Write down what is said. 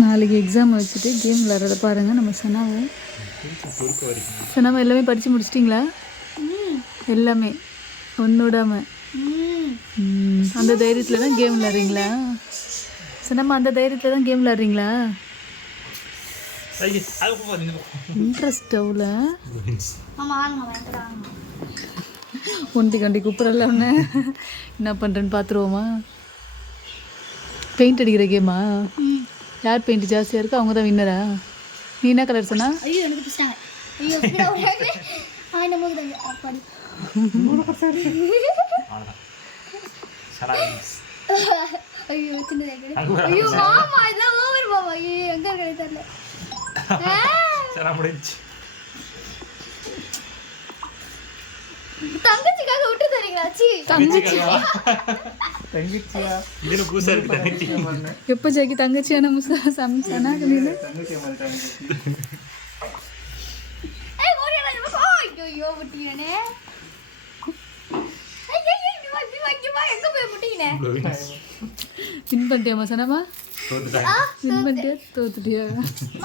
நாளைக்கு எக்ஸாம் வச்சுட்டு கேம் விளாட்றத பாருங்கள் நம்ம சனாவை. சனாவை எல்லாமே படித்து முடிச்சிட்டிங்களா? எல்லாமே ஒன்று விடாமல். அந்த தைரியத்தில் தான் கேம் விளாட்றீங்களா? சனம்மா அந்த தைரியத்தில் தான் கேம் விளாட்றீங்களா? இன்ட்ரெஸ்ட் அவ்வளோ ஒண்டி கண்டி கூப்பிடல ஒன்று. என்ன பண்ணுறேன்னு பார்த்துருவோமா? பெயிண்ட் அடிக்கிற கேமா? யார் பெயிண்ட் ஜாஸ்தியாக இருக்கோ அவங்க தான் வின்னரா? நீ என்ன கலர் சொன்னா? ஐயோ மாமா இதெல்லாம் ஓவர் மாமா. ஐயோ எங்க கிடைத்தல தங்கச்சிக்காக விட்டு தரீங்களா? எப்போ ஜாக்கி தங்கச்சியான சமைச்சானா? வின் பண்ணிட்டியாமா சனமா? வின் பண்ணிட்டியா தோத்துட்டியா?